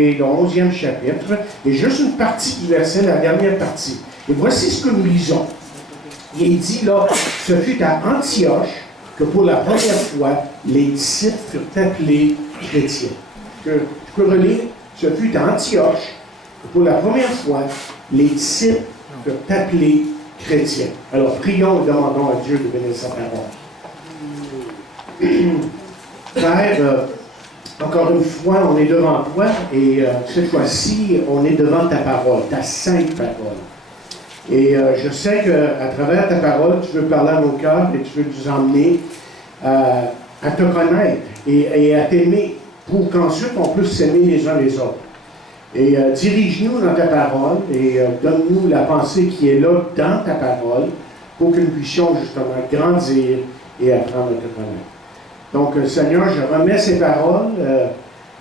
Et le 11e chapitre, et juste une partie du verset, la dernière partie. Et voici ce que nous lisons. Il dit là, ce fut à Antioche que pour la première fois, les disciples furent appelés chrétiens. Je peux relire, ce fut à Antioche que pour la première fois, les disciples furent appelés chrétiens. Alors prions et demandons à Dieu de bénir sa parole. Père, encore une fois, on est devant toi et cette fois-ci, on est devant ta parole, ta sainte parole. Et je sais qu'à travers ta parole, tu veux parler à nos cœurs et tu veux nous emmener à te connaître et à t'aimer pour qu'ensuite on puisse s'aimer les uns les autres. Et dirige-nous dans ta parole et donne-nous la pensée qui est là dans ta parole pour que nous puissions justement grandir et apprendre à te connaître. Donc, Seigneur, je remets ces paroles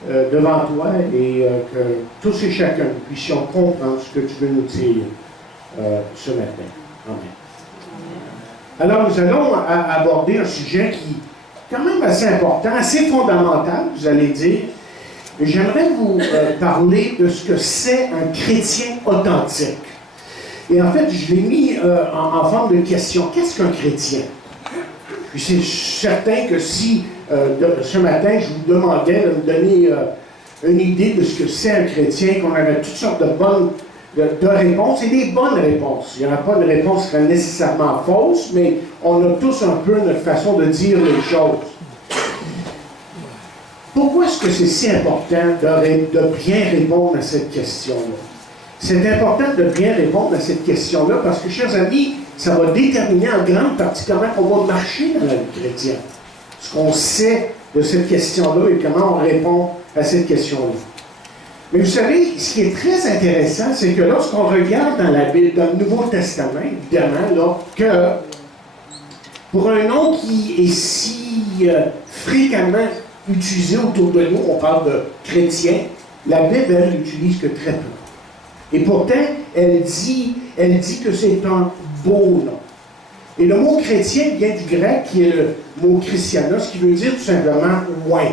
devant toi et que tous et chacun nous puissions comprendre ce que tu veux nous dire ce matin. Amen. Alors, nous allons aborder un sujet qui est quand même assez important, assez fondamental, vous allez dire. J'aimerais vous parler de ce que c'est un chrétien authentique. Et en fait, je l'ai mis en forme de question. Qu'est-ce qu'un chrétien? Puis c'est certain que si ce matin, je vous demandais de me donner une idée de ce que c'est un chrétien, qu'on avait toutes sortes de réponses, et des bonnes réponses. Il n'y en a pas de réponse qui serait nécessairement fausse, mais on a tous un peu notre façon de dire les choses. Pourquoi est-ce que c'est si important de bien répondre à cette question-là? C'est important de bien répondre à cette question-là parce que, chers amis, ça va déterminer en grande partie comment on va marcher dans la vie chrétienne. Ce qu'on sait de cette question-là et comment on répond à cette question-là. Mais vous savez, ce qui est très intéressant, c'est que lorsqu'on regarde dans la Bible, dans le Nouveau Testament, évidemment, là, que pour un nom qui est si fréquemment utilisé autour de nous, on parle de chrétien, la Bible, elle, n'utilise que très peu. Et pourtant, elle dit que c'est un beau nom. Et le mot chrétien vient du grec, qui est le mot christianos, qui veut dire tout simplement loin.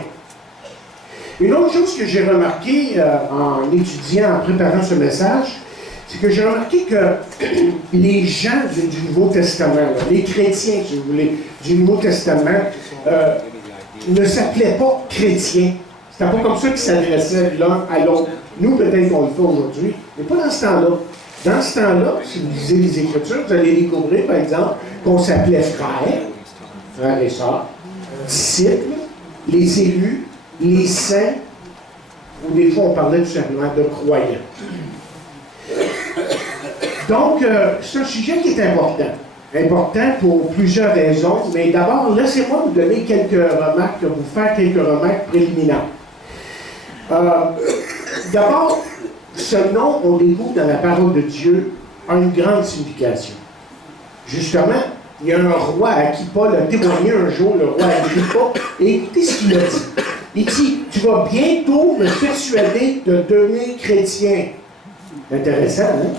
Une autre chose que j'ai remarqué en étudiant, en préparant ce message, c'est que j'ai remarqué que les gens du Nouveau Testament, les chrétiens, si vous voulez, du Nouveau Testament, ne s'appelaient pas chrétiens. C'était pas comme ça qu'ils s'adressaient l'un à l'autre. Nous, peut-être qu'on le fait aujourd'hui, mais pas dans ce temps-là. Dans ce temps-là, si vous lisez les Écritures, vous allez découvrir, par exemple, qu'on s'appelait frères et sœurs, disciples, les élus, les saints, ou des fois on parlait tout simplement de croyants. Donc, c'est un sujet qui est important. Important pour plusieurs raisons, mais d'abord, laissez-moi vous donner quelques remarques, vous faire quelques remarques préliminaires. D'abord, ce nom, on découvre dans la parole de Dieu, a une grande signification. Justement, il y a un roi à qui Paul a témoigné un jour, le roi Agrippa, et écoutez ce qu'il a dit. Il dit, tu vas bientôt me persuader de devenir chrétien. Intéressant, hein?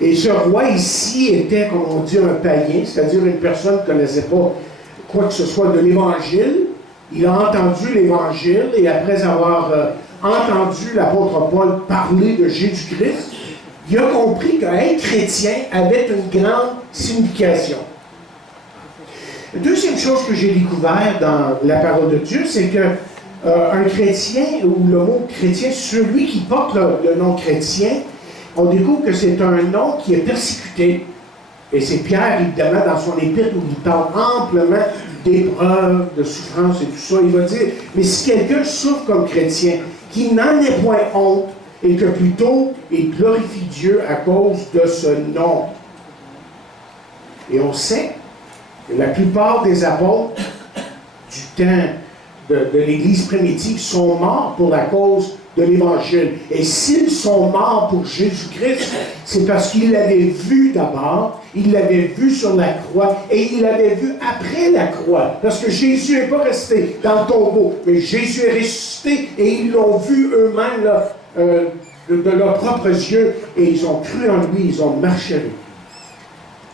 Et ce roi ici était, comme on dit, un païen, c'est-à-dire une personne qui ne connaissait pas quoi que ce soit de l'Évangile. Il a entendu l'Évangile et après avoir entendu l'apôtre Paul parler de Jésus-Christ, il a compris qu'être chrétien avait une grande signification. La deuxième chose que j'ai découvert dans la parole de Dieu, c'est que un chrétien, ou le mot chrétien, celui qui porte le nom chrétien, on découvre que c'est un nom qui est persécuté. Et c'est Pierre, évidemment, dans son épître, où il parle amplement d'épreuves, de souffrances et tout ça. Il va dire, mais si quelqu'un souffre comme chrétien, qu'il n'en ait point honte, et que plutôt il glorifie Dieu à cause de ce nom. Et on sait que la plupart des apôtres du temps de l'Église primitive sont morts pour la cause de l'Évangile. Et s'ils sont morts pour Jésus-Christ, c'est parce qu'ils l'avaient vu d'abord, ils l'avaient vu sur la croix, et ils l'avaient vu après la croix. Parce que Jésus n'est pas resté dans le tombeau, mais Jésus est ressuscité, et ils l'ont vu eux-mêmes là, de leurs propres yeux, et ils ont cru en lui, ils ont marché avec lui.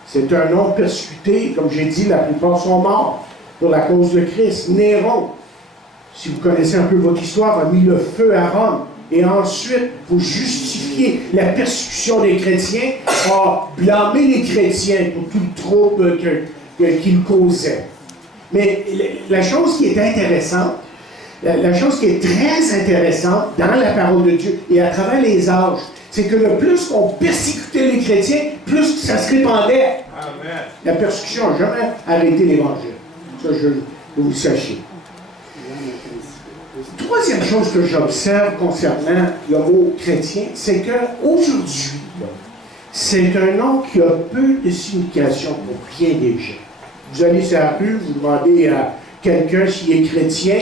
C'est un homme persécuté, comme j'ai dit, la plupart sont morts pour la cause de Christ. Néron, si vous connaissez un peu votre histoire, a mis le feu à Rome et ensuite, pour justifier la persécution des chrétiens, a blâmé les chrétiens pour tout le trouble qu'ils causaient. Mais la chose qui est intéressante, la chose qui est très intéressante dans la parole de Dieu et à travers les âges, c'est que le plus qu'on persécutait les chrétiens, plus ça se répandait. Amen. La persécution n'a jamais arrêté l'Évangile. Ça, je veux que vous le sachiez. Troisième chose que j'observe concernant le mot chrétien, c'est qu'aujourd'hui, c'est un nom qui a peu de signification pour bien des gens. Vous allez sur la rue, vous demandez à quelqu'un s'il est chrétien.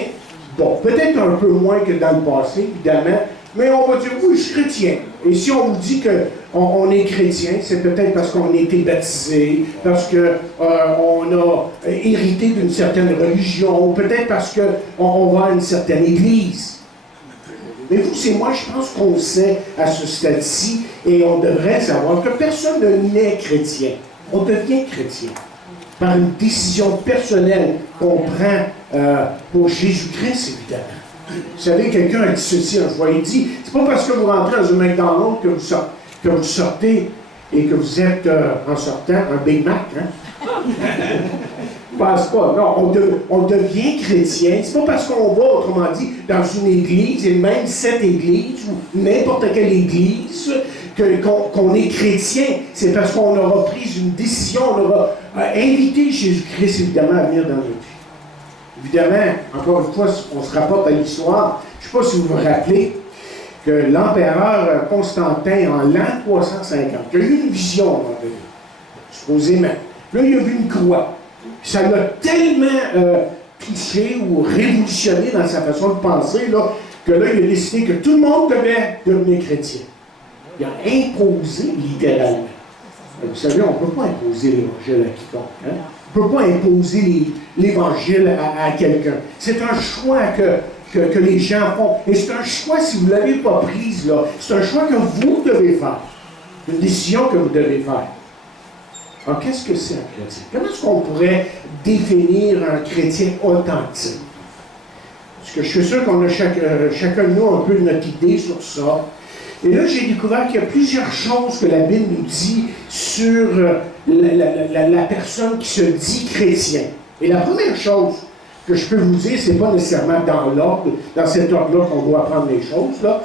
Bon, peut-être un peu moins que dans le passé, évidemment, mais on va dire, oui, je suis chrétien. Et si on vous dit qu'on est chrétien, c'est peut-être parce qu'on a été baptisé, parce qu'on a hérité d'une certaine religion, ou peut-être parce qu'on va à une certaine église. Mais vous et moi, je pense qu'on sait à ce stade-ci, et on devrait savoir que personne ne naît chrétien. On devient chrétien par une décision personnelle qu'on prend pour Jésus-Christ, évidemment. Vous savez, quelqu'un a dit ceci un fois, il dit, c'est pas parce que vous rentrez dans un McDonald's que vous sortez et que vous êtes, en sortant, un Big Mac, hein? Je pense pas. Non, on devient chrétien. C'est pas parce qu'on va, autrement dit, dans une église, et même cette église, ou n'importe quelle église, qu'on est chrétien. C'est parce qu'on aura pris une décision, on aura invité Jésus-Christ, évidemment, à venir dans notre vie. Évidemment, encore une fois, on se rapporte à l'histoire. Je ne sais pas si vous vous rappelez que l'empereur Constantin, en l'an 350, il a eu une vision, à un moment donné, supposément. Là, il a vu une croix. Ça l'a tellement touché ou révolutionné dans sa façon de penser, là, que là, il a décidé que tout le monde devait devenir chrétien. Il a imposé, littéralement. Vous savez, on ne peut pas imposer l'Évangile à quiconque. Hein? On ne peut pas imposer l'Évangile à quelqu'un. C'est un choix que les gens font. Et c'est un choix, si vous ne l'avez pas prise, là, c'est un choix que vous devez faire. Une décision que vous devez faire. Alors, qu'est-ce que c'est un chrétien? Comment est-ce qu'on pourrait définir un chrétien authentique? Parce que je suis sûr qu'on a chacun de nous un peu notre idée sur ça. Et là, j'ai découvert qu'il y a plusieurs choses que la Bible nous dit sur la personne qui se dit chrétien. Et la première chose que je peux vous dire, c'est pas nécessairement dans cet ordre-là qu'on doit apprendre les choses, là,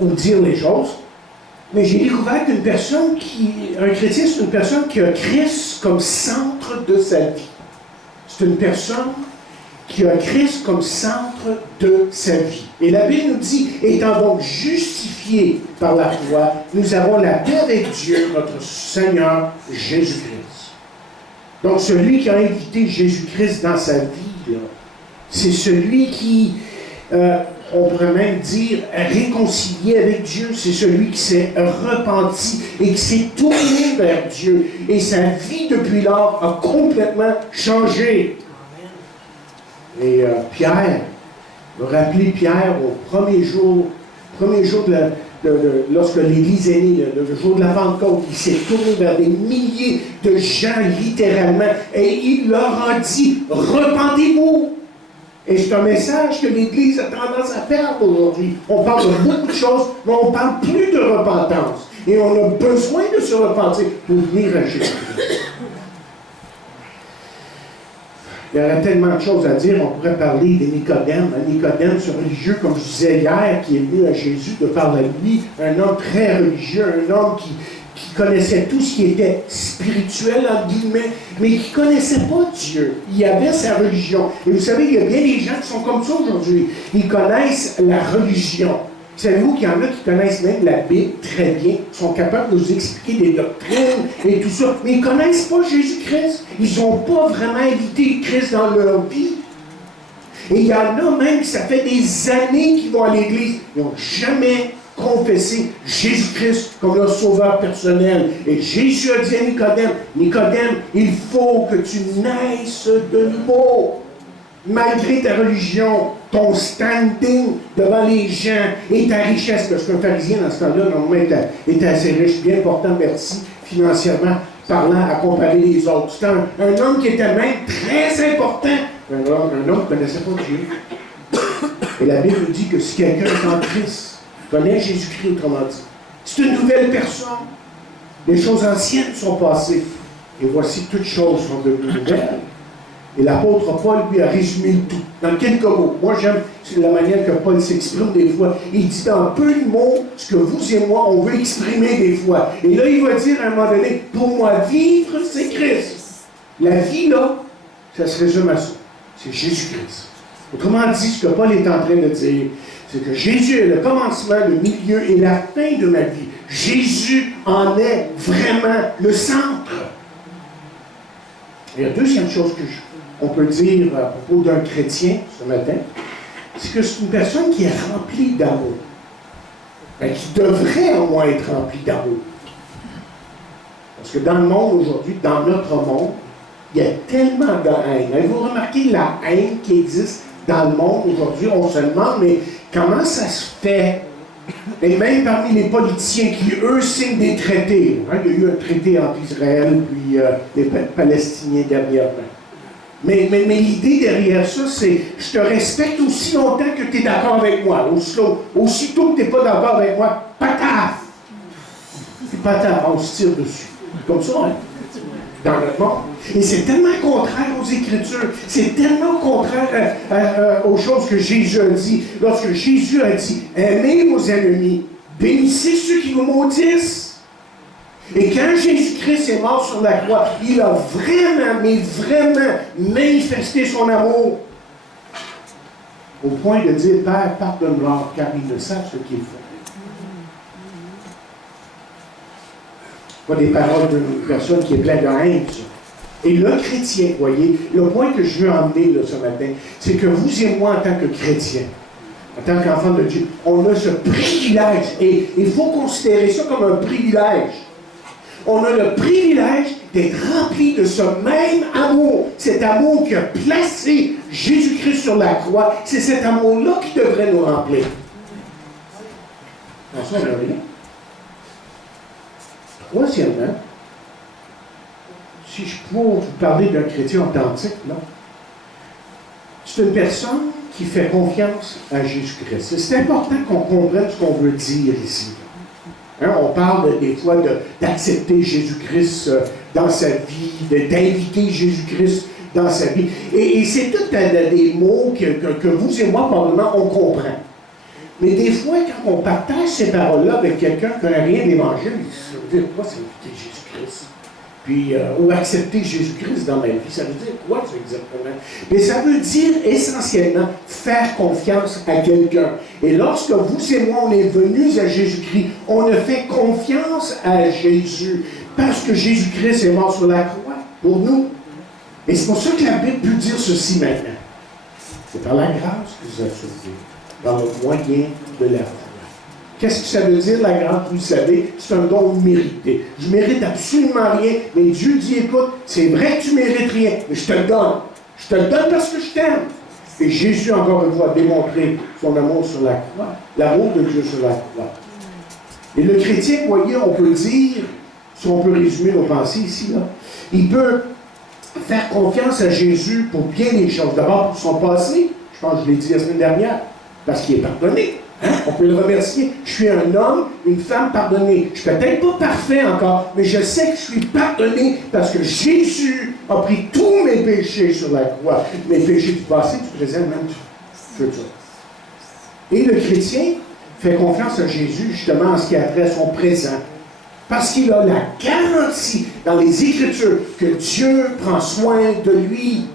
ou dire les choses. Mais j'ai découvert un chrétien, c'est une personne qui a Christ comme centre de sa vie. C'est une personne qui a Christ comme centre de sa vie. Et la Bible nous dit, étant donc justifiés par la foi, nous avons la paix avec Dieu, notre Seigneur Jésus-Christ. Donc celui qui a invité Jésus-Christ dans sa vie, c'est celui qui, on pourrait même dire, réconcilié avec Dieu. C'est celui qui s'est repenti et qui s'est tourné vers Dieu. Et sa vie depuis lors a complètement changé. Et Pierre, vous rappelez Pierre au premier jour lorsque l'Église est née, le jour de la Pentecôte, il s'est tourné vers des milliers de gens littéralement et il leur a dit, repentez-vous. Et c'est un message que l'Église a tendance à perdre aujourd'hui. On parle de beaucoup de choses, mais on ne parle plus de repentance. Et on a besoin de se repentir pour venir à Jésus. Il y aurait tellement de choses à dire. On pourrait parler de Nicodème. Nicodème, ce religieux, comme je disais hier, qui est venu à Jésus de par la nuit, un homme très religieux, un homme qui connaissait tout ce qui était spirituel, entre guillemets, mais qui ne connaissait pas Dieu. Il avait sa religion. Et vous savez, il y a bien des gens qui sont comme ça aujourd'hui. Ils connaissent la religion. Savez-vous qu'il y en a qui connaissent même la Bible très bien, sont capables de nous expliquer des doctrines et tout ça, mais ils ne connaissent pas Jésus-Christ. Ils n'ont pas vraiment invité Christ dans leur vie. Et il y en a même qui, ça fait des années qu'ils vont à l'Église, ils n'ont jamais confessé Jésus-Christ comme leur sauveur personnel. Et Jésus a dit à Nicodème, Nicodème, il faut que tu naisses de nouveau. Malgré ta religion, ton standing devant les gens et ta richesse, parce qu'un pharisien dans ce temps-là, normalement, était assez riche, bien portant, merci, financièrement parlant, à comparer les autres. C'était un homme qui était même très important, un homme qui ne connaissait pas Dieu. Et la Bible dit que si quelqu'un est en Christ, connaît Jésus-Christ autrement dit, c'est une nouvelle personne. Les choses anciennes sont passées. Et voici toutes choses sont devenues nouvelles. Et l'apôtre Paul, lui, a résumé le tout dans quelques mots. Moi, j'aime la manière que Paul s'exprime des fois. Il dit dans peu de mots ce que vous et moi, on veut exprimer des fois. Et là, il va dire à un moment donné, pour moi, vivre, c'est Christ. La vie, là, ça se résume à ça. C'est Jésus-Christ. Autrement dit, ce que Paul est en train de dire, c'est que Jésus est le commencement, le milieu et la fin de ma vie. Jésus en est vraiment le centre. Et la deuxième chose qu'on peut dire à propos d'un chrétien ce matin, c'est que c'est une personne qui est remplie d'amour. Qui devrait au moins être remplie d'amour. Parce que dans le monde aujourd'hui, dans notre monde, il y a tellement de haine. Avez-vous remarqué la haine qui existe dans le monde aujourd'hui? On se demande, mais comment ça se fait? Et même parmi les politiciens qui, eux, signent des traités. Hein, il y a eu un traité entre Israël et les Palestiniens dernièrement. Mais l'idée derrière ça, c'est je te respecte aussi longtemps que tu es d'accord avec moi. Aussitôt que tu n'es pas d'accord avec moi, pataf! Puis pataf, on se tire dessus. Comme ça, hein? Dans notre monde. Et c'est tellement contraire aux Écritures. C'est tellement contraire aux choses que Jésus a dit. Lorsque Jésus a dit, aimez vos ennemis, bénissez ceux qui vous maudissent. Et quand Jésus-Christ est mort sur la croix, il a vraiment, mais vraiment manifesté son amour. Au point de dire, Père, pardonne-leur, car ils ne savent ce qu'ils font. Pas des paroles d'une personne qui est pleine de haine, ça. Et le chrétien, voyez, le point que je veux emmener là, ce matin, c'est que vous et moi, en tant que chrétiens, en tant qu'enfants de Dieu, on a ce privilège, et il faut considérer ça comme un privilège. On a le privilège d'être rempli de ce même amour, cet amour qui a placé Jésus-Christ sur la croix, c'est cet amour-là qui devrait nous remplir. Non, ça, on n'a rien. Troisièmement, si je peux vous parler d'un chrétien authentique, là, c'est une personne qui fait confiance à Jésus-Christ. C'est important qu'on comprenne ce qu'on veut dire ici. Hein, on parle des fois d'accepter Jésus-Christ dans sa vie, d'inviter Jésus-Christ dans sa vie. Et c'est tout des mots que vous et moi, probablement, on comprend. Mais des fois, quand on partage ces paroles-là avec quelqu'un qui n'a rien d'évangile, ça veut dire quoi, c'est inviter Jésus-Christ? Puis, ou accepter Jésus-Christ dans ma vie, ça veut dire quoi, ça, exactement? Mais ça veut dire essentiellement faire confiance à quelqu'un. Et lorsque vous et moi, on est venus à Jésus-Christ, on a fait confiance à Jésus parce que Jésus-Christ est mort sur la croix pour nous. Et c'est pour ça que la Bible peut dire ceci maintenant. C'est par la grâce que vous êtes sauvés, par le moyen de la foi. Qu'est-ce que ça veut dire, la grâce? Vous le savez, c'est un don mérité. Je ne mérite absolument rien, mais Dieu dit, écoute, c'est vrai que tu ne mérites rien, mais je te le donne. Je te le donne parce que je t'aime. Et Jésus, encore une fois, a démontré son amour sur la croix, l'amour de Dieu sur la croix. Et le chrétien, vous voyez, on peut dire, si on peut résumer nos pensées ici, là, il peut faire confiance à Jésus pour bien des choses. D'abord, pour son passé, je pense que je l'ai dit la semaine dernière, parce qu'il est pardonné. Hein? On peut le remercier. Je suis un homme, une femme pardonnée. Je ne suis peut-être pas parfait encore, mais je sais que je suis pardonné parce que Jésus a pris tous mes péchés sur la croix. Mes péchés du passé, du présent, même du futur. Et le chrétien fait confiance à Jésus justement en ce qui a trait à son présent. Parce qu'il a la garantie dans les Écritures que Dieu prend soin de lui.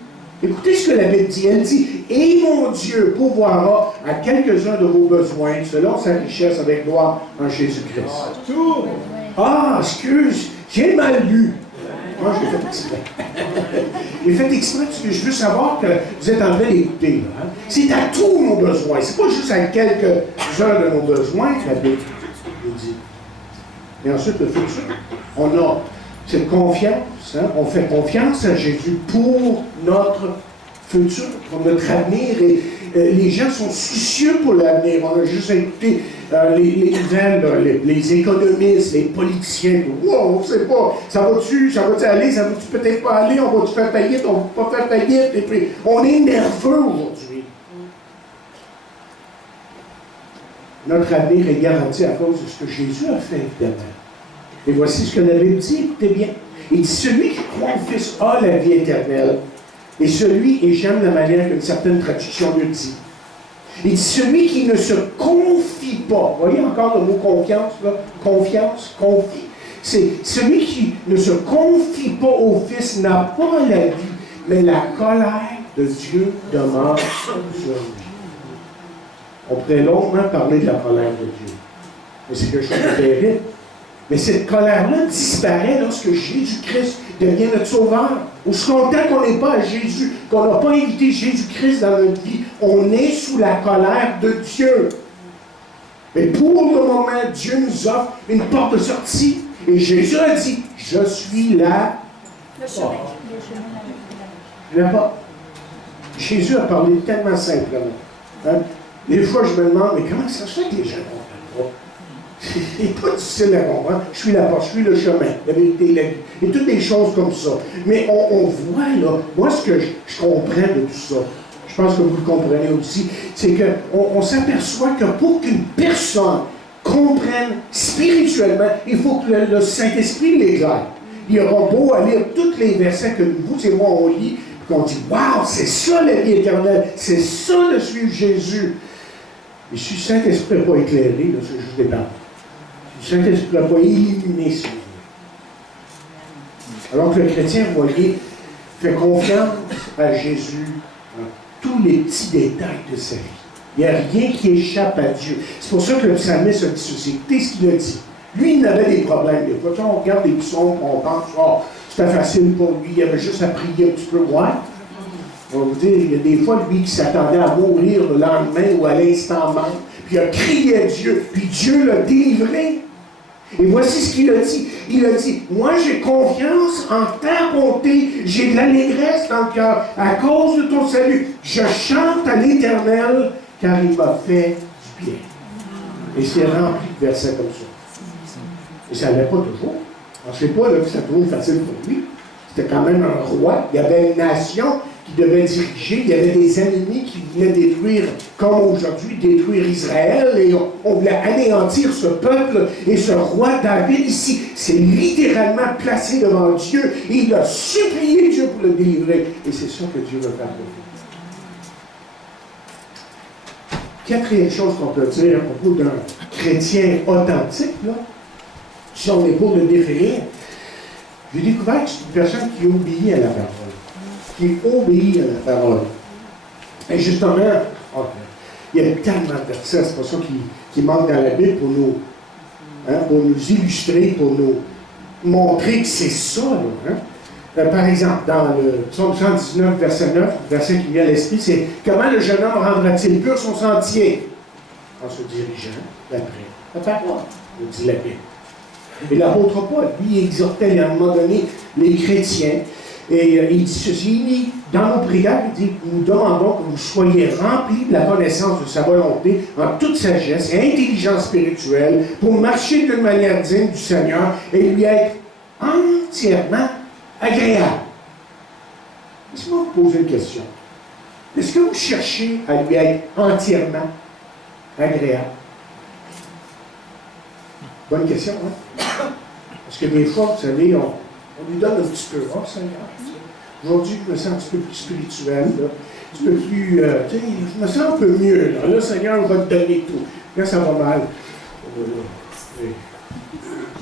Écoutez ce que la Bible dit. Elle dit, « Et mon Dieu pourvoira à quelques-uns de vos besoins selon sa richesse avec gloire en Jésus-Christ. » Ah, excuse, j'ai mal lu. Moi, j'ai fait exprès. J'ai fait exprès parce que je veux savoir que vous êtes en train d'écouter. Hein? C'est à tous nos besoins. C'est pas juste à quelques-uns de nos besoins que la Bible dit. Et ensuite, le futur. On a cette confiance, hein? On fait confiance à Jésus pour notre futur, pour notre avenir. Et les gens sont soucieux pour l'avenir. On a juste écouté les nouvelles, les économistes, les politiciens. Wow, on ne sait pas, ça va-tu aller, ça va-tu peut-être pas aller, on va-tu faire faillite, on ne va pas faire faillite. Et puis, on est nerveux aujourd'hui. notre avenir est garanti à cause de ce que Jésus a fait, évidemment. Et voici ce que la Bible dit, écoutez bien. Il dit, celui qui croit au Fils a la vie éternelle. Et celui, et j'aime la manière qu'une certaine traduction le dit, il dit, celui qui ne se confie pas, vous voyez encore le mot confiance, là? Confiance, confie. C'est celui qui ne se confie pas au Fils n'a pas la vie, mais la colère de Dieu demeure sur lui. On pourrait longuement parler de la colère de Dieu. Mais c'est quelque chose de terrible. Mais cette colère-là disparaît lorsque Jésus-Christ devient notre sauveur. Aussi longtemps qu'on n'est pas à Jésus, qu'on n'a pas invité Jésus-Christ dans notre vie, on est sous la colère de Dieu. Mais pour le moment, Dieu nous offre une porte de sortie. Et Jésus a dit, je suis là. Le chemin. Je ne l'ai pas. Jésus a parlé tellement simplement. Hein? Des fois, je me demande, mais comment ça se fait que les gens ne comprennent pas? C'est pas difficile à comprendre. Je suis la porte, je suis le chemin, la vérité, la vie. Et toutes des choses comme ça. Mais on voit, là, moi, ce que je comprends de tout ça, je pense que vous le comprenez aussi, c'est qu'on s'aperçoit que pour qu'une personne comprenne spirituellement, il faut que le Saint-Esprit l'éclaire. Il aura beau à lire tous les versets que vous et moi on lit, qu'on dit, waouh, c'est ça la vie éternelle, c'est ça de suivre Jésus. Et si le Saint-Esprit n'a pas éclairé, là, c'est juste des paroles. Si le Saint-Esprit n'a pas illuminé ses yeux. Alors que le chrétien, vous voyez, fait confiance à Jésus dans tous les petits détails de sa vie. Il n'y a rien qui échappe à Dieu. C'est pour ça que le psalmiste a dit ceci. Écoutez ce qu'il a dit. Lui, il avait des problèmes. Des fois, quand on regarde les psaumes, on pense, oh, c'était facile pour lui, il avait juste à prier un petit peu. Ouais. On va vous dire, il y a des fois, lui, qui s'attendait à mourir le lendemain ou à l'instant même, puis il a crié à Dieu, puis Dieu l'a délivré. Et voici ce qu'il a dit. Il a dit, moi j'ai confiance en ta bonté, j'ai de l'allégresse dans le cœur, à cause de ton salut. Je chante à l'Éternel, car il m'a fait du bien. Et c'est rempli de versets comme ça. Et ça n'allait pas toujours. On ne sait pas là, que ça trouve facile pour lui. C'était quand même un roi. Il y avait une nation qui devait diriger. Il y avait des ennemis qui venaient détruire, comme aujourd'hui, détruire Israël. Et on voulait anéantir ce peuple. Et ce roi David, ici, s'est littéralement placé devant Dieu. Et il a supplié Dieu pour le délivrer. Et c'est ça que Dieu veut faire pour lui. Quatrième chose qu'on peut dire à propos d'un chrétien authentique, là, si on est pour le définir, j'ai découvert que c'est une personne qui obéit à la parole. Qui obéit à la parole. Et justement, il y a tellement de versets, c'est pour ça qui manquent dans la Bible pour nous illustrer, pour nous montrer que c'est ça. Là, hein? Par exemple, dans le psaume 119, verset 9, le verset qui vient à l'esprit, c'est « Comment le jeune homme rendra-t-il pur son sentier? » En se dirigeant d'après la parole, nous dit la Bible. Et l'apôtre Paul, lui, exhortait à un moment donné les chrétiens, et il dit ceci, il dit, dans nos prières, il dit, nous demandons que vous soyez remplis de la connaissance de sa volonté en toute sagesse et intelligence spirituelle pour marcher d'une manière digne du Seigneur et lui être entièrement agréable. Laissez-moi vous poser une question. Est-ce que vous cherchez à lui être entièrement agréable? Bonne question, hein? Parce que des fois, vous savez, on lui donne un petit peu. Oh, Seigneur, aujourd'hui, je me sens un petit peu plus spirituel, là, un petit peu plus. Je me sens un peu mieux. Là, Seigneur, on va te donner tout. Quand ça va mal, on oublie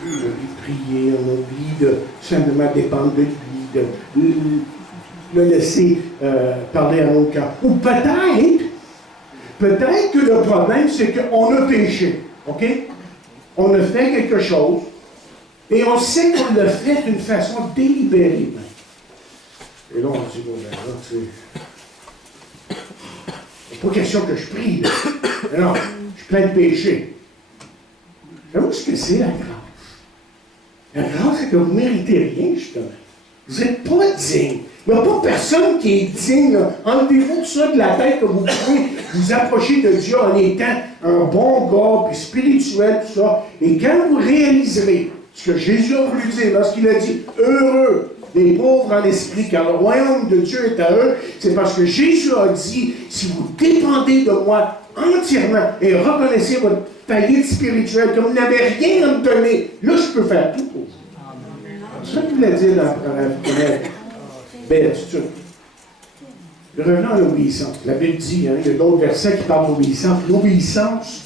de prier, on oublie de simplement dépendre de lui, de le laisser parler à nos cœurs. Ou peut-être que le problème, c'est qu'on a péché. OK? On a fait quelque chose, et on sait qu'on l'a fait d'une façon délibérée. Et là, on dit, bon, ben là, c'est pas question que je prie, là. Mais non, je suis plein de péchés. Savez-vous ce que c'est, la grâce? La grâce, c'est que vous ne méritez rien, justement. Vous n'êtes pas digne. Il n'y a pas personne qui est digne. Enlevez-vous tout ça de la tête que vous pouvez vous approcher de Dieu en étant un bon gars, puis spirituel, tout ça. Et quand vous réaliserez ce que Jésus a voulu dire lorsqu'il a dit « Heureux les pauvres en esprit, car le royaume de Dieu est à eux. C'est parce que Jésus a dit, si vous dépendez de moi entièrement et reconnaissez votre faillite spirituelle, que vous n'avez rien à me donner, là, je peux faire tout pour vous. C'est ça qu'il voulait dire dans la première belle attitude. Revenons à l'obéissance. La Bible dit, il y a d'autres versets qui parlent d'obéissance. L'obéissance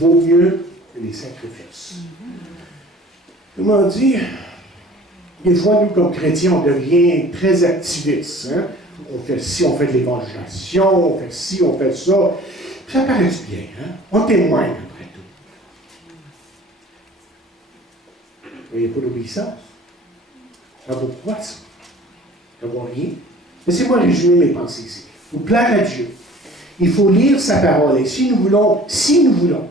vaut mieux que les sacrifices. Comment dit, des fois, nous, comme chrétiens, on devient très activistes. Hein? On fait ci, on fait de l'évangélisation, on fait ci, on fait ça. Ça paraît bien, hein? On témoigne après tout. Mais il n'y a pas d'obéissance. Ça vaut quoi, ça? Ça vaut rien. Laissez-moi résumer mes pensées ici. Pour plaire à Dieu, il faut lire sa parole. Et si nous voulons vivre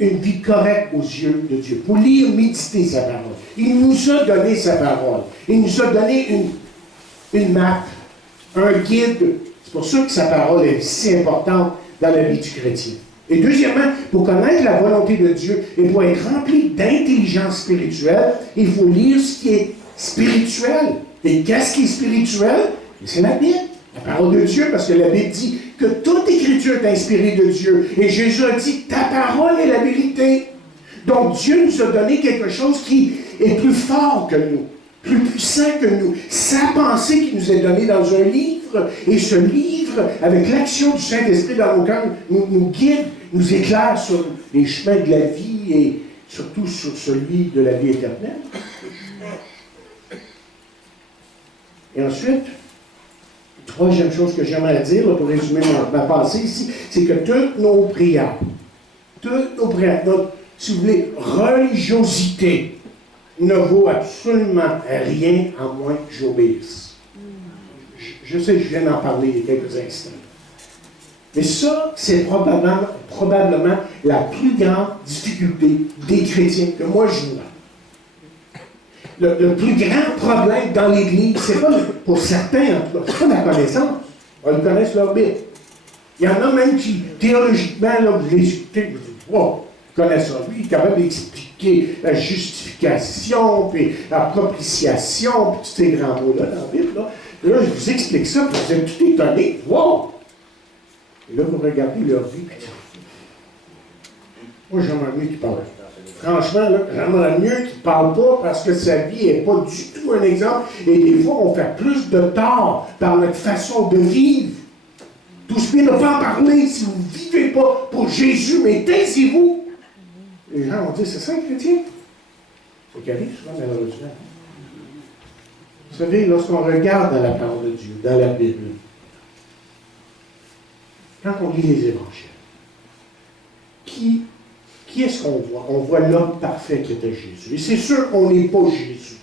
une vie correcte aux yeux de Dieu, pour lire, méditer sa parole, il nous a donné sa parole. Il nous a donné une map, un guide. C'est pour ça que sa parole est si importante dans la vie du chrétien. Et deuxièmement, pour connaître la volonté de Dieu et pour être rempli d'intelligence spirituelle, il faut lire ce qui est spirituel. Et qu'est-ce qui est spirituel? C'est la Bible, la parole de Dieu, parce que la Bible dit que toute écriture est inspirée de Dieu. Et Jésus a dit, ta parole est la vérité. Donc Dieu nous a donné quelque chose qui est plus fort que nous, plus puissant que nous. Sa pensée qui nous est donnée dans un livre, et ce livre, avec l'action du Saint-Esprit dans nos cœurs, nous guide, nous éclaire sur les chemins de la vie et surtout sur celui de la vie éternelle. Et ensuite, troisième chose que j'aimerais dire, là, pour résumer ma pensée ici, c'est que toutes nos prières, notre, si vous voulez, religiosité ne vaut absolument rien à moins que j'obéisse. Je sais, je viens d'en parler il y a quelques instants. Mais ça, c'est probablement la plus grande difficulté des chrétiens que moi je vois. Le plus grand problème dans l'Église, c'est pas, pour certains, en tout cas, c'est pas la connaissance. Ils connaissent leur Bible. Il y en a même qui, théologiquement, là, vous les écoutez, vous dites, wow, ils connaissent ça. Lui, il est capable d'expliquer la justification, puis la propitiation, puis tous ces grands mots-là dans la Bible. Là, je vous explique ça, puis vous êtes tout étonnés. Wow! Et là, vous regardez leur vie, puis moi, j'aimerais mieux qu'ils parlent. Franchement, là, j'aimerais mieux qu'il ne parle pas parce que sa vie n'est pas du tout un exemple. Et des fois, on fait plus de tort par notre façon de vivre. Tout ce bien de pas en parler si vous ne vivez pas pour Jésus, mais taisez-vous. Les gens vont dire, c'est ça, le chrétien? C'est ce qui arrive souvent, malheureusement. Vous savez, lorsqu'on regarde dans la parole de Dieu, dans la Bible, quand on lit les évangiles, qui est-ce qu'on voit? On voit l'homme parfait qui était Jésus. Et c'est sûr qu'on n'est pas Jésus.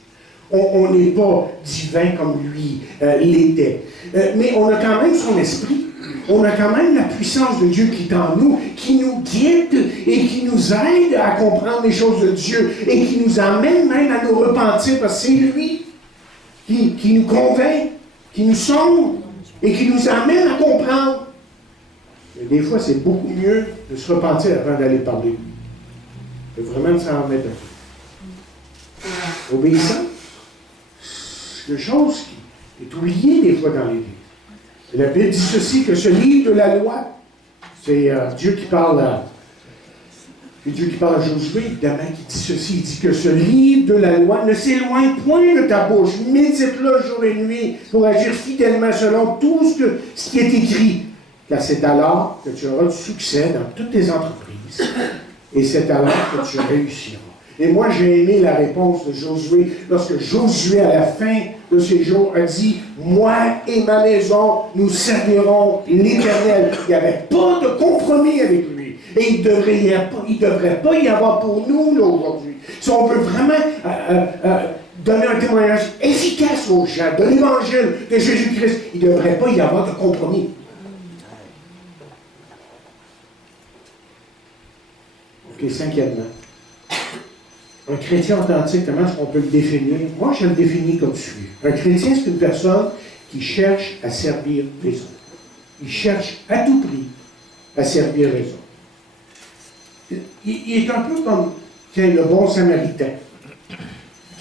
On n'est pas divin comme lui l'était. Mais on a quand même son esprit. On a quand même la puissance de Dieu qui est en nous, qui nous guide et qui nous aide à comprendre les choses de Dieu et qui nous amène même à nous repentir parce que c'est lui qui nous convainc, qui nous sonde et qui nous amène à comprendre. Mais des fois, c'est beaucoup mieux de se repentir avant d'aller parler. De vraiment s'en remettre un peu. Obéissance, c'est quelque chose qui est oublié des fois dans l'Église. Et la Bible dit ceci, que ce livre de la loi, c'est Dieu qui parle à Josué, évidemment, qui dit ceci, il dit que ce livre de la loi ne s'éloigne point de ta bouche, médite-le jour et nuit pour agir fidèlement selon tout ce qui est écrit. Car c'est alors que tu auras du succès dans toutes tes entreprises. Et c'est alors que tu réussiras. Et moi, j'ai aimé la réponse de Josué, lorsque Josué, à la fin de ses jours, a dit « Moi et ma maison, nous servirons l'Éternel. » Il n'y avait pas de compromis avec lui. Et il ne devrait pas y avoir pour nous, là, aujourd'hui. Si on veut vraiment donner un témoignage efficace aux gens de l'Évangile de Jésus-Christ, il ne devrait pas y avoir de compromis. OK, cinquièmement. Un chrétien authentique, comment est-ce qu'on peut le définir? Moi, je le définis comme suit. Un chrétien, c'est une personne qui cherche à servir les autres. Il cherche à tout prix à servir les autres. Il est un peu comme le bon samaritain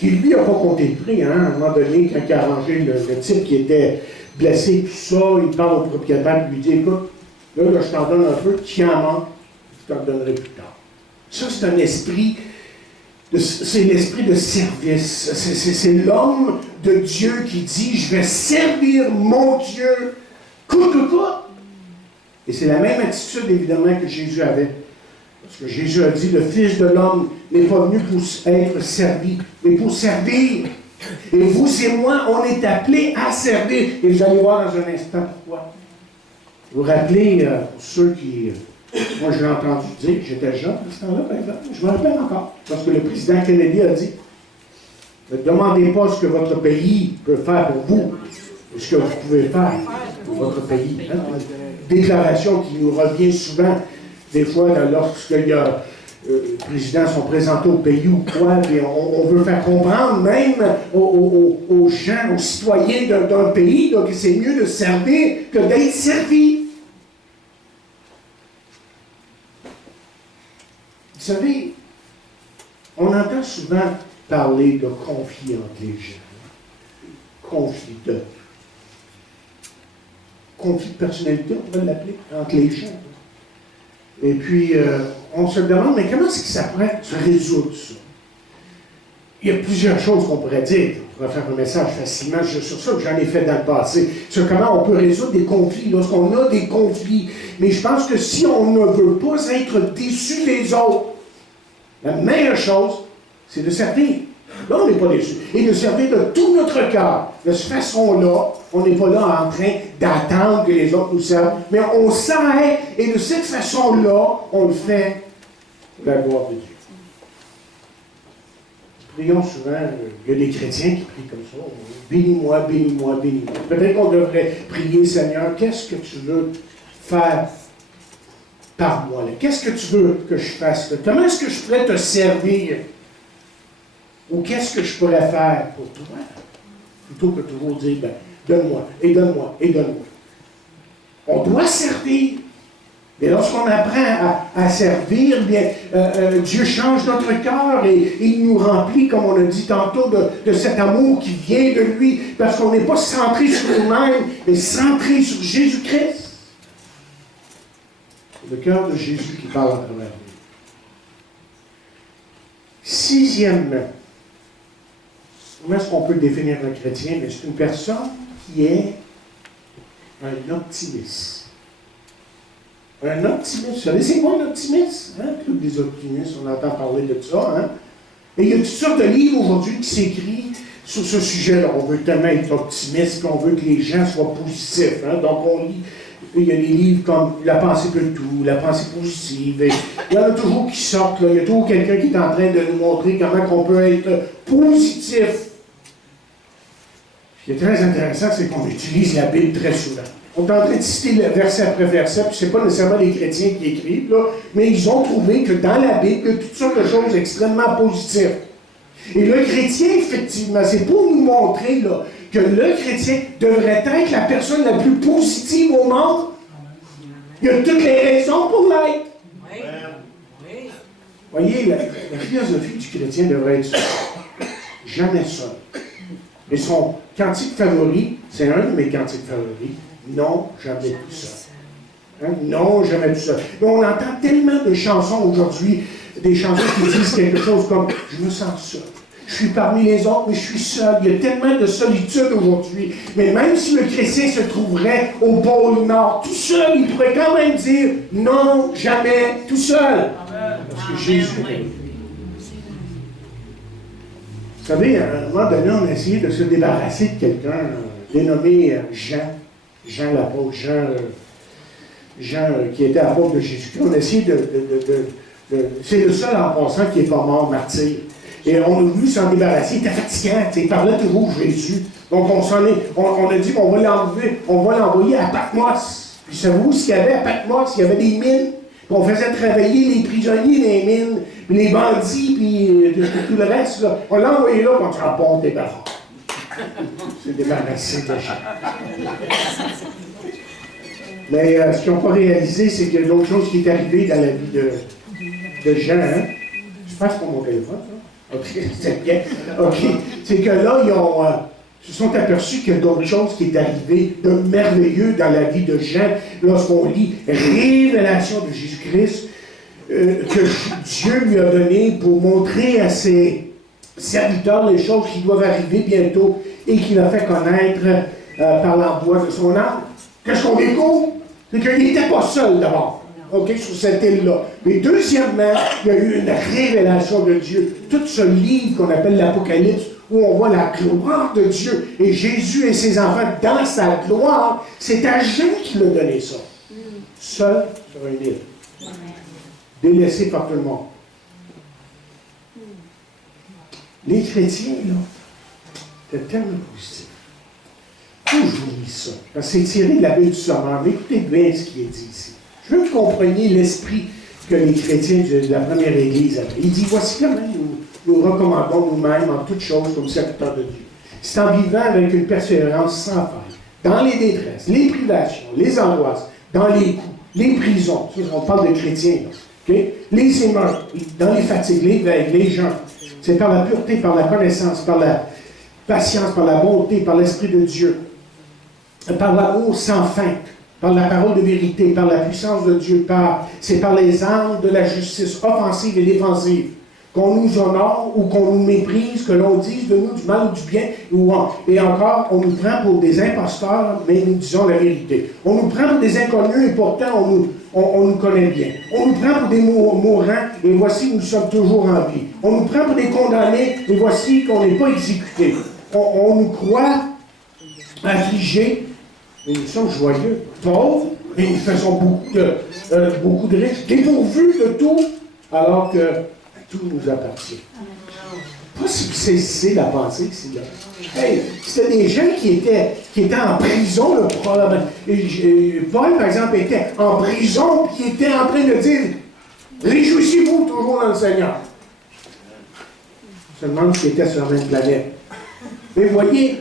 qui lui n'a pas compté le prix, hein, à un moment donné, quand il a arrangé le type qui était blessé, tout ça, il parle au propriétaire, il lui dit, écoute, là, je t'en donne un peu, tu en manques, je t'en donnerai plus tard. Ça, c'est un esprit, c'est l'esprit de service. C'est l'homme de Dieu qui dit, je vais servir mon Dieu, coûte que coûte. Et c'est la même attitude, évidemment, que Jésus avait. Parce que Jésus a dit, le Fils de l'homme n'est pas venu pour être servi, mais pour servir. Et vous et moi, on est appelés à servir. Et vous allez voir dans un instant pourquoi. Vous vous rappelez, pour ceux qui... moi, je l'ai entendu dire, j'étais jeune à ce temps-là, par exemple. Je me rappelle encore. Parce que le président Kennedy a dit, ne demandez pas ce que votre pays peut faire pour vous, mais ce que vous pouvez faire pour votre pays. Hein? Une déclaration qui nous revient souvent, des fois, lorsque les présidents sont présentés au pays ou quoi, et on veut faire comprendre même aux gens, aux citoyens d'un pays, là, que c'est mieux de servir que d'être servi. Vous savez, on entend souvent parler de conflit entre les gens. Conflit de personnalité, on pourrait l'appeler, entre les gens. Et puis, on se demande, mais comment est-ce que ça pourrait se résoudre, ça? Il y a plusieurs choses qu'on pourrait dire. On pourrait faire un message facilement sur ça, que j'en ai fait dans le passé, sur comment on peut résoudre des conflits, lorsqu'on a des conflits. Mais je pense que si on ne veut pas être déçu des autres, la meilleure chose, c'est de servir. Là, on n'est pas déçu. Et de servir de tout notre cœur. De cette façon-là, on n'est pas là en train d'attendre que les autres nous servent, mais on sert, et de cette façon-là, on le fait pour la gloire de Dieu. Prions souvent, il y a des chrétiens qui prient comme ça. Bénis-moi, bénis-moi, bénis-moi. Peut-être qu'on devrait prier, Seigneur, qu'est-ce que tu veux faire par moi? Qu'est-ce que tu veux que je fasse? Là? Comment est-ce que je pourrais te servir? Ou qu'est-ce que je pourrais faire pour toi? Plutôt que toujours dire, ben, donne-moi, et donne-moi, et donne-moi. On doit servir. Mais lorsqu'on apprend à servir, bien, Dieu change notre cœur et il nous remplit, comme on a dit tantôt, de cet amour qui vient de lui, parce qu'on n'est pas centré sur nous-mêmes, mais centré sur Jésus-Christ. C'est le cœur de Jésus qui parle à travers nous. Sixièmement, comment est-ce qu'on peut définir un chrétien? Mais c'est une personne qui est un optimiste. Un optimiste. Vous savez, c'est quoi un optimiste? Hein? Tous les optimistes, on entend parler de ça. Hein? Et il y a toutes sortes de livres aujourd'hui qui s'écrivent sur ce sujet-là. On veut tellement être optimiste qu'on veut que les gens soient positifs. Hein? Donc, on lit. Il y a des livres comme La pensée peut tout, La pensée positive. Et il y en a toujours qui sortent. Là. Il y a toujours quelqu'un qui est en train de nous montrer comment on peut être positif. Ce qui est très intéressant, c'est qu'on utilise la Bible très souvent. On est en train de citer verset après verset, puis ce n'est pas nécessairement les chrétiens qui écrivent, là, mais ils ont trouvé que dans la Bible, il y a toutes sortes de choses extrêmement positives. Et le chrétien, effectivement, c'est pour nous montrer là, que le chrétien devrait être la personne la plus positive au monde. Il y a toutes les raisons pour l'être. Oui. Voyez, la philosophie du chrétien devrait être seul. Jamais seul. Et son cantique favori, c'est un de mes cantiques favoris, non, jamais tout seul. Hein? Non, jamais tout seul. Mais on entend tellement de chansons aujourd'hui, des chansons qui disent quelque chose comme « Je me sens seul. Je suis parmi les autres, mais je suis seul. » Il y a tellement de solitude aujourd'hui. Mais même si le chrétien se trouverait au pôle Nord, tout seul, il pourrait quand même dire « Non, jamais tout seul. » Parce que Jésus est avec lui. Vous savez, à un moment donné, on a essayé de se débarrasser de quelqu'un dénommé Jean l'apôtre, Jean qui était apôtre de Jésus-Christ. On a essayé c'est le seul en passant qui n'est pas mort martyr. Et on a voulu s'en débarrasser. Il était fatigant, il parlait toujours Jésus. Donc on a dit qu'on va l'enlever, on va l'envoyer à Patmos. Puis savez-vous ce qu'il y avait à Patmos? Il y avait des mines. Puis on faisait travailler les prisonniers dans les mines, puis les bandits, puis tout le reste. Là. On l'a envoyé là, puis on dit « Ah bon, débarrasse. » C'est débarrassé de Jean. Mais ce qu'ils n'ont pas réalisé, c'est qu'il y a d'autres choses qui est arrivée dans la vie de Jean. Hein? Je passe pour mon téléphone, ça. OK, c'est bien. OK. C'est que là, ils ont, se sont aperçus qu'il y a d'autres choses qui est arrivé de merveilleux dans la vie de Jean lorsqu'on lit révélation de Jésus-Christ que Dieu lui a donné pour montrer à ses serviteurs les choses qui doivent arriver bientôt et qu'il a fait connaître par l'envoi de son âme. Qu'est-ce qu'on découvre? C'est qu'il n'était pas seul d'abord, OK, sur cette île-là. Mais deuxièmement, il y a eu une révélation de Dieu. Tout ce livre qu'on appelle l'Apocalypse, où on voit la gloire de Dieu et Jésus et ses enfants dans sa gloire, c'est à Jean qui l'a donné ça. Seul sur une île. Délaissé par tout le monde. Les chrétiens, là, c'est tellement positif. Toujours lis ça. Parce que c'est tiré de la Bible du Sommeur. Mais écoutez bien ce qui est dit ici. Je veux que vous compreniez l'esprit que les chrétiens de la première Église avaient. Il dit, voici comment nous recommandons nous-mêmes en toutes choses comme serviteurs de Dieu. C'est en vivant avec une persévérance sans faille, dans les détresses, les privations, les angoisses, dans les coups, les prisons. On parle de chrétiens, là. Okay? Les émeutes, dans les fatigues, les veilles, les jeûnes. C'est par la pureté, par la connaissance, par la patience, par la bonté, par l'Esprit de Dieu, par l'amour sans feinte, par la parole de vérité, par la puissance de Dieu, c'est par les armes de la justice offensive et défensive, qu'on nous honore ou qu'on nous méprise, que l'on dise de nous du mal ou du bien, et encore, on nous prend pour des imposteurs, mais nous disons la vérité. On nous prend pour des inconnus et pourtant on nous connaît bien. On nous prend pour des mourants et voici nous sommes toujours en vie. On nous prend pour des condamnés et voici qu'on n'est pas exécutés. On nous croit affligés, mais nous sommes joyeux, pauvres, et nous faisons beaucoup de riches, dépourvus de tout, alors que tout nous appartient. Pas si vous saisissez la pensée ici, là. Hey, c'était des gens qui étaient en prison, là, probablement. Paul, par exemple, était en prison, puis il était en train de dire « Réjouissez-vous toujours dans le Seigneur ». Je me demande s'il était sur la même planète. Mais vous voyez,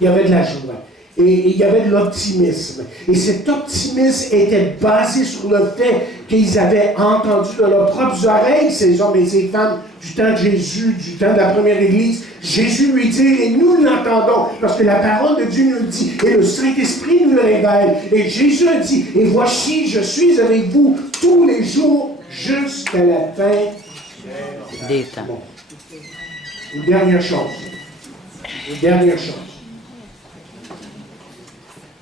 il y avait de la joie. Et il y avait de l'optimisme. Et cet optimisme était basé sur le fait qu'ils avaient entendu de leurs propres oreilles, ces hommes et ces femmes, du temps de Jésus, du temps de la première Église, Jésus lui dit, et nous l'entendons, parce que la parole de Dieu nous le dit, et le Saint-Esprit nous le révèle. Et Jésus a dit, et voici, je suis avec vous tous les jours jusqu'à la fin des temps. Bon. Une dernière chose. Une dernière chose.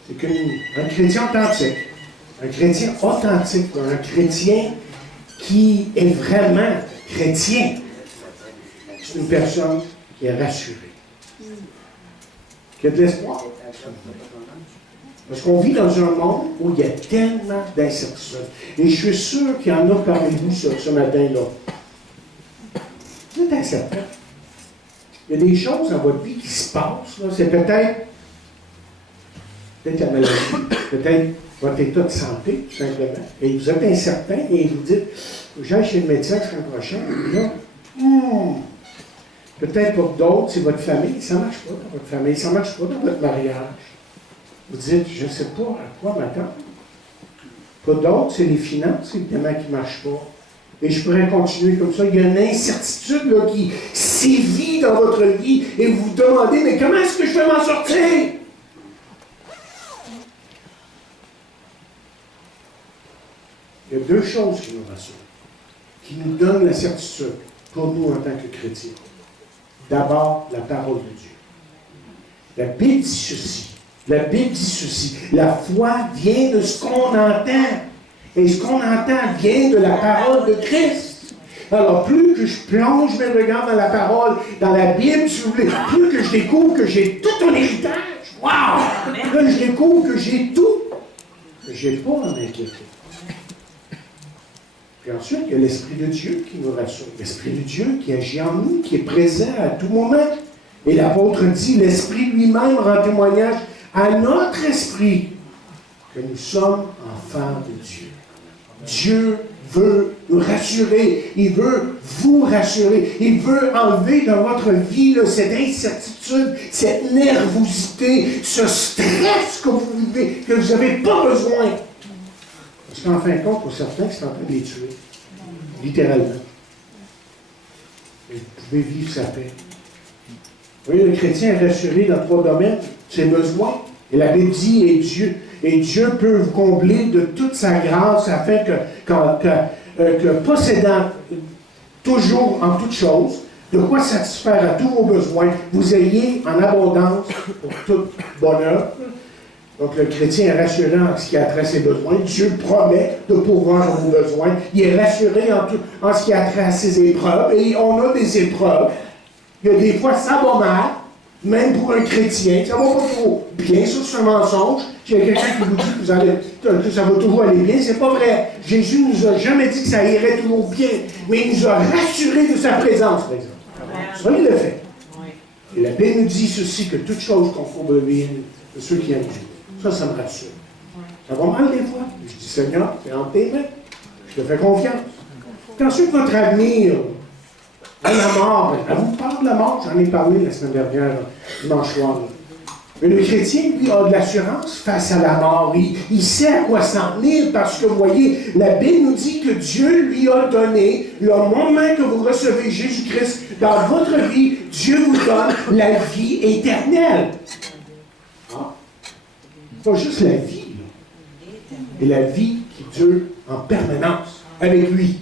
C'est qu'un chrétien authentique, un chrétien qui est vraiment chrétien, c'est une personne qui est rassurée, qui a de l'espoir. Parce qu'on vit dans un monde où il y a tellement d'incertitudes. Et je suis sûr qu'il y en a parmi vous ce matin-là. Vous êtes incertain. Il y a des choses dans votre vie qui se passent. Là. C'est peut-être la maladie, peut-être votre état de santé, tout simplement. Et vous êtes incertain et vous dites, j'aille chez le médecin la semaine prochaine. Et là, peut-être pour d'autres, c'est votre famille. Ça ne marche pas dans votre famille, ça ne marche pas dans votre mariage. Vous dites, je ne sais pas à quoi m'attendre. Pour d'autres, c'est les finances, évidemment, qui ne marchent pas. Et je pourrais continuer comme ça. Il y a une incertitude là, qui sévit dans votre vie et vous vous demandez, mais comment est-ce que je vais m'en sortir? Il y a deux choses qui nous rassurent, qui nous donnent la certitude pour nous en tant que chrétiens. D'abord, la parole de Dieu. La Bible dit ceci. La Bible dit ceci. La foi vient de ce qu'on entend. Et ce qu'on entend vient de la parole de Christ. Alors, plus que je plonge mes regards dans la parole, dans la Bible, si vous voulez, plus que je découvre que j'ai tout un héritage. Wow! Là, je découvre que j'ai tout. Mais je n'ai pas à m'inquiéter. Puis ensuite, il y a l'Esprit de Dieu qui nous rassure. L'Esprit de Dieu qui agit en nous, qui est présent à tout moment. Et l'apôtre dit, l'Esprit lui-même rend témoignage à notre esprit que nous sommes enfants de Dieu. Dieu veut nous rassurer. Il veut vous rassurer. Il veut enlever dans votre vie là, cette incertitude, cette nervosité, ce stress que vous vivez, que vous n'avez pas besoin. Parce qu'en fin de compte, pour certains, c'est en train de les tuer. Littéralement. et vous pouvez vivre sa paix. Vous voyez, le chrétien est rassuré dans 3 domaines, ses besoins. Et la Bible dit, et Dieu peut vous combler de toute sa grâce afin que possédant toujours en toutes choses, de quoi satisfaire à tous vos besoins, vous ayez en abondance pour tout bonheur. Donc le chrétien est rassuré en ce qui a trait à ses besoins. Dieu promet de pourvoir à vos besoins. Il est rassuré en ce qui a trait à ses épreuves. Et on a des épreuves. Il y a des fois, ça va mal, même pour un chrétien. Ça ne va pas trop bien. Ça, c'est un mensonge. S'il y a quelqu'un qui vous dit que ça va toujours aller bien, c'est pas vrai. Jésus ne nous a jamais dit que ça irait toujours bien, mais il nous a rassurés de sa présence, par exemple. Ça, il le fait. Et la Bible nous dit ceci, que toute chose concourt au bien de ceux qui aiment Dieu. Ça me rassure. Ça va mal des fois. Je dis, Seigneur, c'est entre tes mains. Je te fais confiance. Ensuite, votre avenir, la mort. Elle vous parle de la mort, j'en ai parlé la semaine dernière, dimanche soir. Mais le chrétien, lui, a de l'assurance face à la mort. Il sait à quoi s'en tenir parce que, vous voyez, la Bible nous dit que Dieu lui a donné, le moment que vous recevez Jésus-Christ dans votre vie, Dieu vous donne la vie éternelle. Ah. Pas juste la vie, là. Et la vie qui dure en permanence avec lui.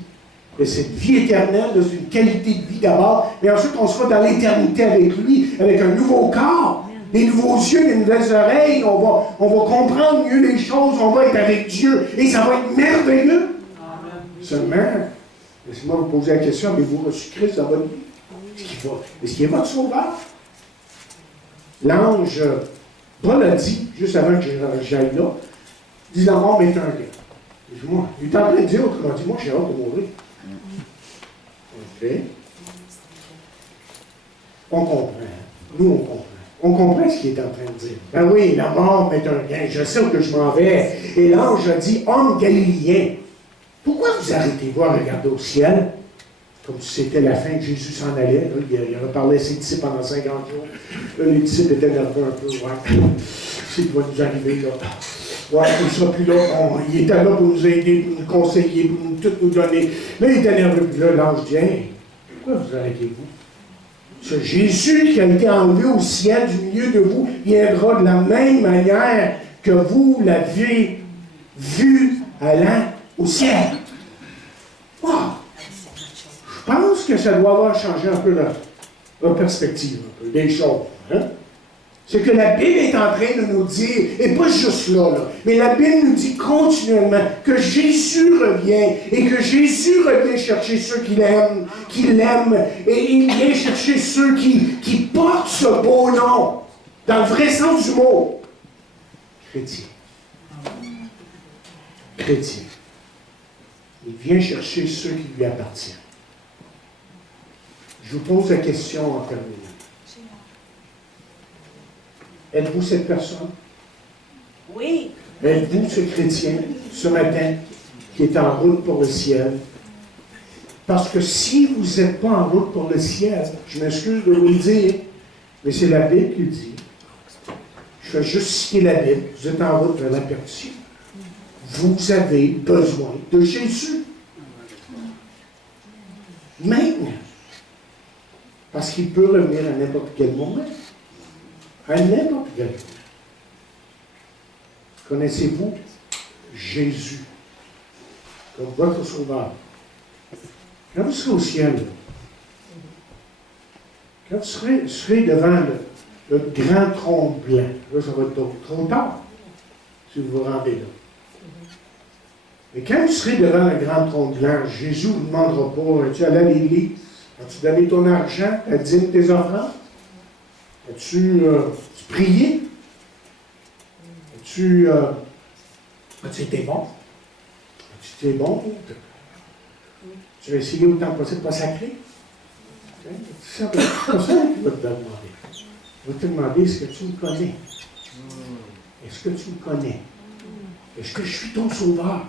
Et cette vie éternelle, c'est une qualité de vie d'abord, mais ensuite on sera dans l'éternité avec lui, avec un nouveau corps, des nouveaux yeux, des nouvelles oreilles, on va comprendre mieux les choses, on va être avec Dieu, et ça va être merveilleux. Amen. Seulement, laissez-moi vous poser la question, avez-vous reçu Christ dans votre vie? Est-ce qu'il est votre sauveur? L'ange, Paul a dit, juste avant que j'aille là, dit la mort est un gain. Moi, il est en train de dire, autrement dit, moi j'ai hâte de mourir. OK. On comprend. Nous, on comprend. On comprend ce qu'il est en train de dire. Ben oui, la mort est un gain. Je sais que je m'en vais. Et l'ange a dit, homme galiléen, pourquoi vous arrêtez-vous à regarder au ciel? Comme si c'était la fin que Jésus s'en allait. Là, il a reparlé à ses disciples pendant 50 jours. Là, les disciples étaient nerveux un peu. Ouais. C'est ce qui va nous arriver là. Ouais, il ne sera plus là. Il était là pour nous aider, pour nous conseiller, pour tout nous donner. Là, il était nerveux. Puis là, l'ange dit, hey, pourquoi vous arrêtez-vous? Ce Jésus qui a été enlevé au ciel du milieu de vous viendra de la même manière que vous l'avez vu allant au ciel. Wow! Je pense que ça doit avoir changé un peu leur perspective, un peu, des choses. Hein? Ce que la Bible est en train de nous dire, et pas juste là, mais la Bible nous dit continuellement que Jésus revient, et que Jésus revient chercher ceux qui l'aiment, et il vient chercher ceux qui portent ce beau nom, dans le vrai sens du mot. Chrétien. Chrétien. Il vient chercher ceux qui lui appartiennent. Je vous pose la question en terminant. Êtes-vous cette personne? Oui. Êtes-vous ce chrétien, ce matin, qui est en route pour le ciel? Parce que si vous n'êtes pas en route pour le ciel, je m'excuse de vous le dire, mais c'est la Bible qui le dit. Je fais juste citer la Bible. Vous êtes en route vers la perdition. Vous avez besoin de Jésus. Maintenant. Parce qu'il peut revenir à n'importe quel moment. À n'importe quel moment. Connaissez-vous Jésus comme votre sauveur? Quand vous serez au ciel, quand vous serez devant le grand trône blanc, là, ça va être trop tard si vous vous rendez là. Mais quand vous serez devant le grand trône blanc, Jésus ne vous demandera pas, as-tu allé à l'église? As-tu donné ton argent? As-tu dit tes offrandes? As-tu prié? As-tu été bon? As-tu été bon? Tu as essayé autant que possible de pas sacrer? C'est ça qu'il va te demander. Il va te demander, est-ce que tu me connais? Est-ce que tu me connais? Est-ce que je suis ton sauveur?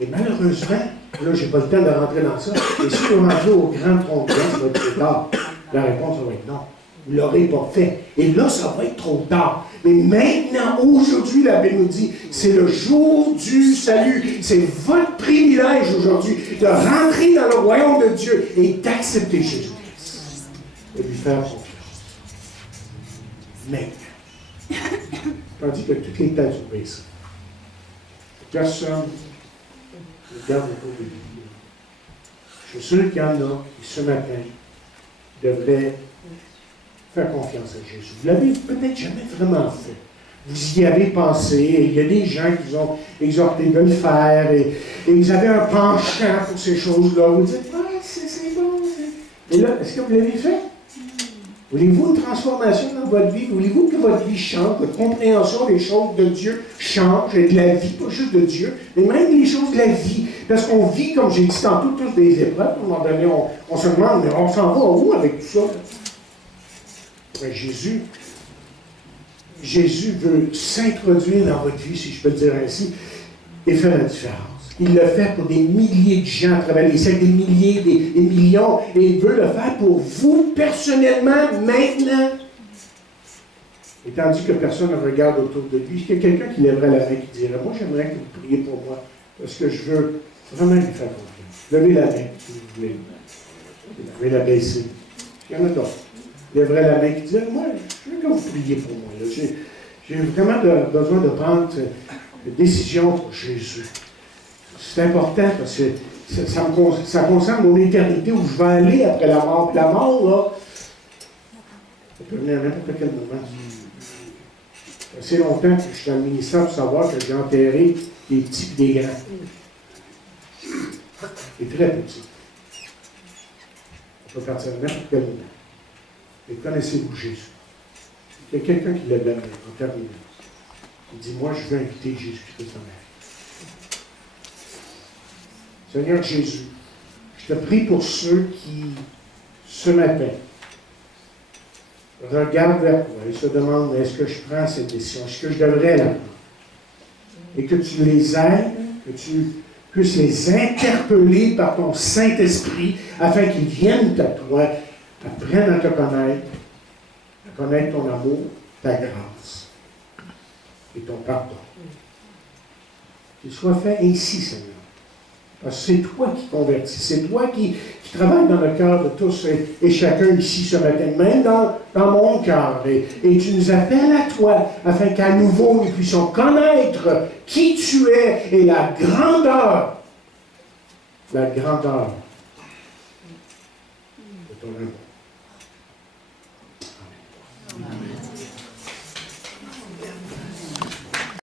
Et malheureusement, là, je n'ai pas le temps de rentrer dans ça. Et si vous rentrez au grand trône blanc, ça va être trop tard. La réponse va être non. Vous ne l'aurez pas fait. Et là, ça va être trop tard. Mais maintenant, aujourd'hui, la Bible nous dit, c'est le jour du salut. C'est votre privilège aujourd'hui de rentrer dans le royaume de Dieu et d'accepter Jésus-Christ. de lui faire confiance. Maintenant. Tandis que toutes les têtes sont baissées. Personne ne regarde autour de lui. Je suis sûr qu'il y en a qui, ce matin, devraient faire confiance à Jésus. Vous l'avez peut-être jamais vraiment fait. Vous y avez pensé, et il y a des gens qui vous ont exhorté de le faire, et vous avez un penchant pour ces choses-là. Vous dites, ouais, c'est bon. Et là, est-ce que vous l'avez fait? Voulez-vous une transformation dans votre vie? Voulez-vous que votre vie change, votre compréhension des choses de Dieu change, et de la vie, pas juste de Dieu, mais même des choses de la vie? Parce qu'on vit, comme j'ai dit tantôt, tous des épreuves. À un moment donné, on se demande, mais on s'en va où avec tout ça? Mais Jésus veut s'introduire dans votre vie, si je peux le dire ainsi, et faire la différence. Il le fait pour des milliers de gens à travers les siècles, des milliers, des millions, et il veut le faire pour vous personnellement, maintenant. Et tandis que personne ne regarde autour de lui, est-ce qu'il y a quelqu'un qui lèverait la main et qui dirait, moi j'aimerais que vous priez pour moi, parce que je veux vraiment lui faire confiance. Levez la main, si vous voulez. Vous pouvez la baisser. Il y en a d'autres. Lèverait la main qui dirait, moi, je veux que vous priez pour moi. J'ai vraiment besoin de prendre une décision pour Jésus. C'est important parce que ça concerne mon éternité où je vais aller après la mort. La mort, là, ça peut venir à n'importe quel moment. Ça fait assez longtemps que je suis dans le ministère pour savoir que j'ai enterré des petits et des grands. Et très petits. On peut partir à n'importe quel moment. Et connaissez-vous Jésus? Il y a quelqu'un qui l'a donné en terminant. Il dit, moi, je veux inviter Jésus-Christ dans ma vie. Seigneur Jésus, je te prie pour ceux qui, ce matin, regardent vers toi et se demandent, est-ce que je prends cette décision? Est-ce que je devrais la prendre? Et que tu les aides, que tu puisses les interpeller par ton Saint-Esprit afin qu'ils viennent à toi, apprennent à te connaître, à connaître ton amour, ta grâce et ton pardon. Qu'il soit fait ainsi, Seigneur. Parce que c'est toi qui convertis, c'est toi qui travailles dans le cœur de tous et chacun ici ce matin, même dans mon cœur. Et tu nous appelles à toi, afin qu'à nouveau nous puissions connaître qui tu es et la grandeur de ton amour.